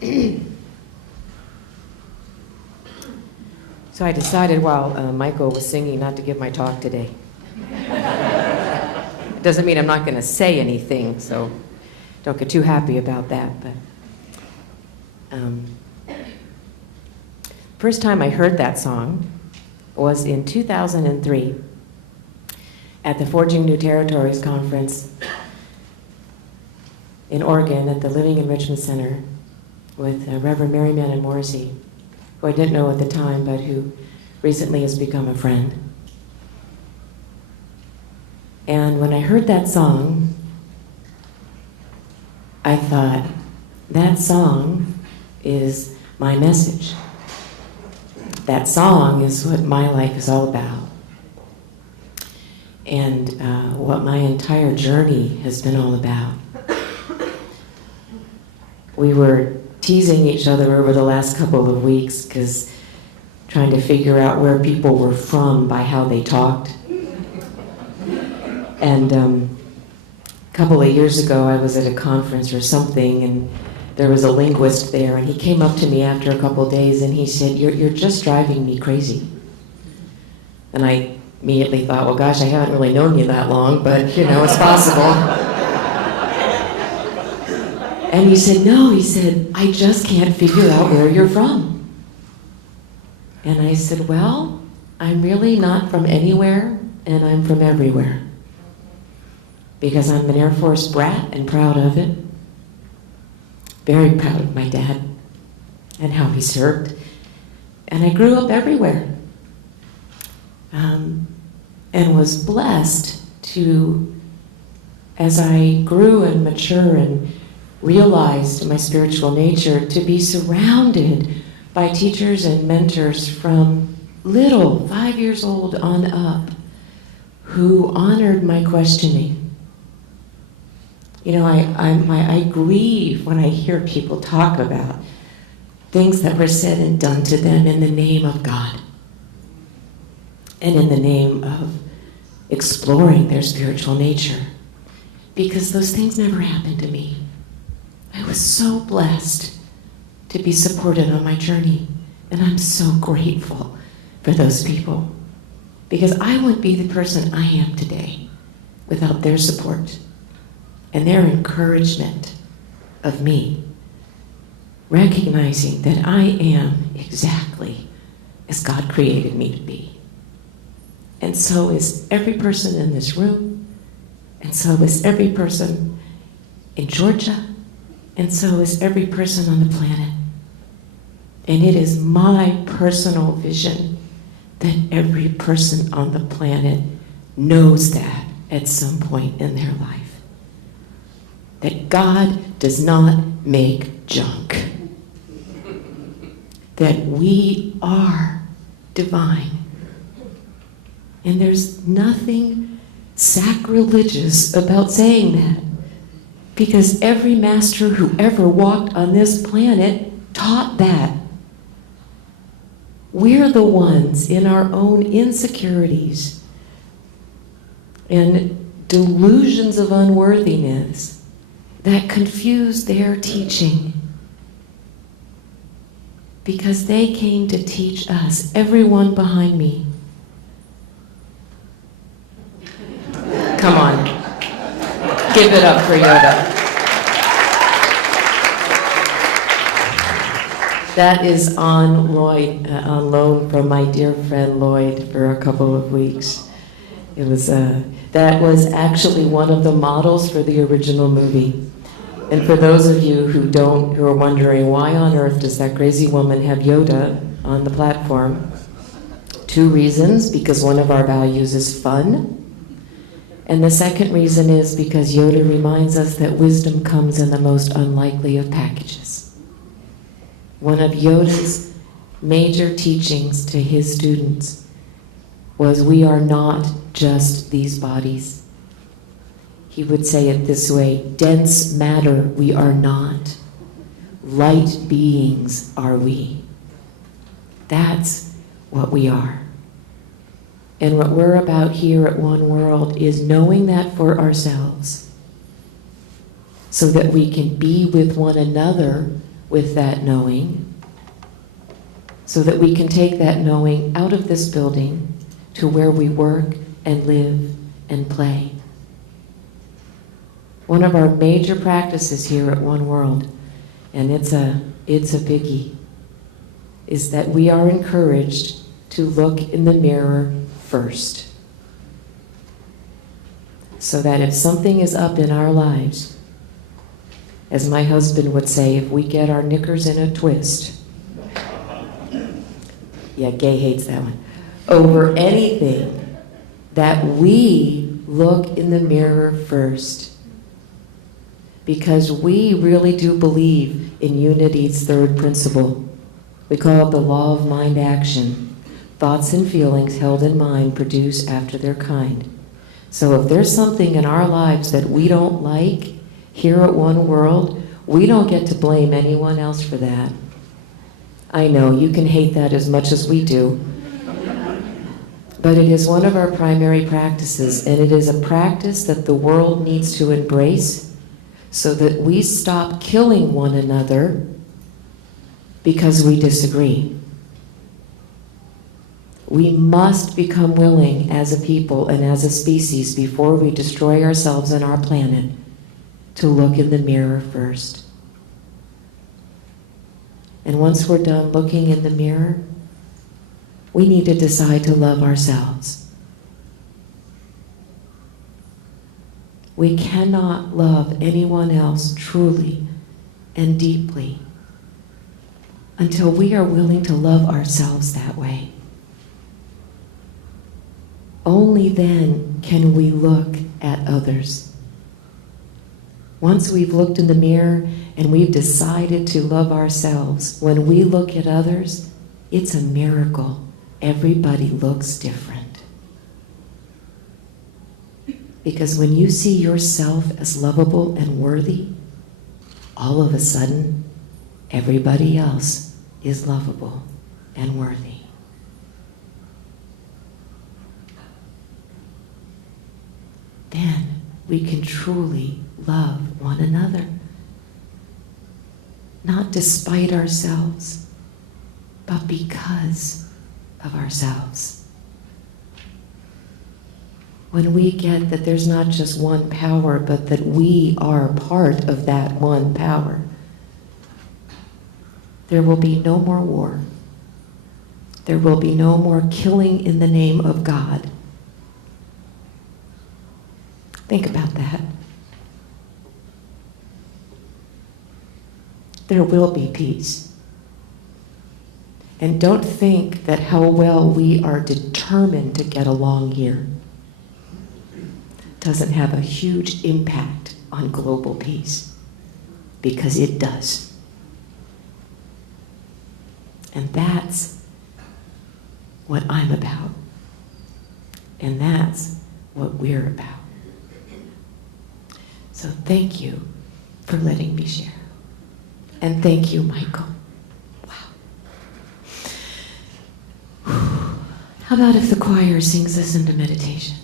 So I decided while Michael was singing not to give my talk today. It doesn't mean I'm not going to say anything, so don't get too happy about that. But first time I heard that song was in 2003 at the Forging New Territories conference in Oregon at the Living Enrichment Center with Reverend Mary and Morrissey, who I didn't know at the time, but who recently has become a friend. And when I heard that song, I thought, that song is my message. That song is what my life is all about. And what my entire journey has been all about. We were teasing each other over the last couple of weeks because trying to figure out where people were from by how they talked. And a couple of years ago, I was at a conference or something, and there was a linguist there, and he came up to me after a couple of days, and he said, you're just driving me crazy. And I immediately thought, well, gosh, I haven't really known you that long, but, it's possible. And he said, no, he said, I just can't figure out where you're from. And I said, well, I'm really not from anywhere, and I'm from everywhere. Because I'm an Air Force brat and proud of it. Very proud of my dad and how he served. And I grew up everywhere. And was blessed to, as I grew and mature and realized my spiritual nature, to be surrounded by teachers and mentors from little, 5 years old on up, who honored my questioning. I grieve when I hear people talk about things that were said and done to them in the name of God and in the name of exploring their spiritual nature, because those things never happened to me. I was so blessed to be supported on my journey, and I'm so grateful for those people, because I wouldn't be the person I am today without their support and their encouragement of me, recognizing that I am exactly as God created me to be. And so is every person in this room, and so is every person in Georgia, and so is every person on the planet. And it is my personal vision that every person on the planet knows that at some point in their life. That God does not make junk. That we are divine. And there's nothing sacrilegious about saying that, because every master who ever walked on this planet taught that. We're the ones in our own insecurities and delusions of unworthiness that confuse their teaching, because they came to teach us. Everyone behind me. Come on. Give it up for Yoda. That is on loan from my dear friend Lloyd for a couple of weeks. It was that was actually one of the models for the original movie. And for those of you who are wondering why on earth does that crazy woman have Yoda on the platform, 2 reasons: because one of our values is fun. And the second reason is because Yoda reminds us that wisdom comes in the most unlikely of packages. One of Yoda's major teachings to his students was, we are not just these bodies. He would say it this way: dense matter we are not. Light beings are we. That's what we are. And what we're about here at One World is knowing that for ourselves, so that we can be with one another with that knowing so that we can take that knowing out of this building to where we work and live and play. One of our major practices here at One World, and it's a biggie, is that we are encouraged to look in the mirror first. So that if something is up in our lives, as my husband would say, if we get our knickers in a twist, yeah, Gay hates that one, over anything, that we look in the mirror first. Because we really do believe in Unity's third principle. We call it the law of mind action. Thoughts and feelings held in mind produce after their kind. So if there's something in our lives that we don't like here at One World, we don't get to blame anyone else for that. I know, you can hate that as much as we do. But it is one of our primary practices, and it is a practice that the world needs to embrace so that we stop killing one another because we disagree. We must become willing as a people and as a species before we destroy ourselves and our planet to look in the mirror first. And once we're done looking in the mirror, we need to decide to love ourselves. We cannot love anyone else truly and deeply until we are willing to love ourselves that way. Only then can we look at others. Once we've looked in the mirror and we've decided to love ourselves, when we look at others, it's a miracle. Everybody looks different. Because when you see yourself as lovable and worthy, all of a sudden, everybody else is lovable and worthy. Then we can truly love one another. Not despite ourselves, but because of ourselves. When we get that there's not just one power, but that we are part of that one power, there will be no more war. There will be no more killing in the name of God. Think about that. There will be peace. And don't think that how well we are determined to get along here doesn't have a huge impact on global peace, because it does. And that's what I'm about. And that's what we're about. So thank you for letting me share. And thank you, Michael. Wow. How about if the choir sings us into meditation?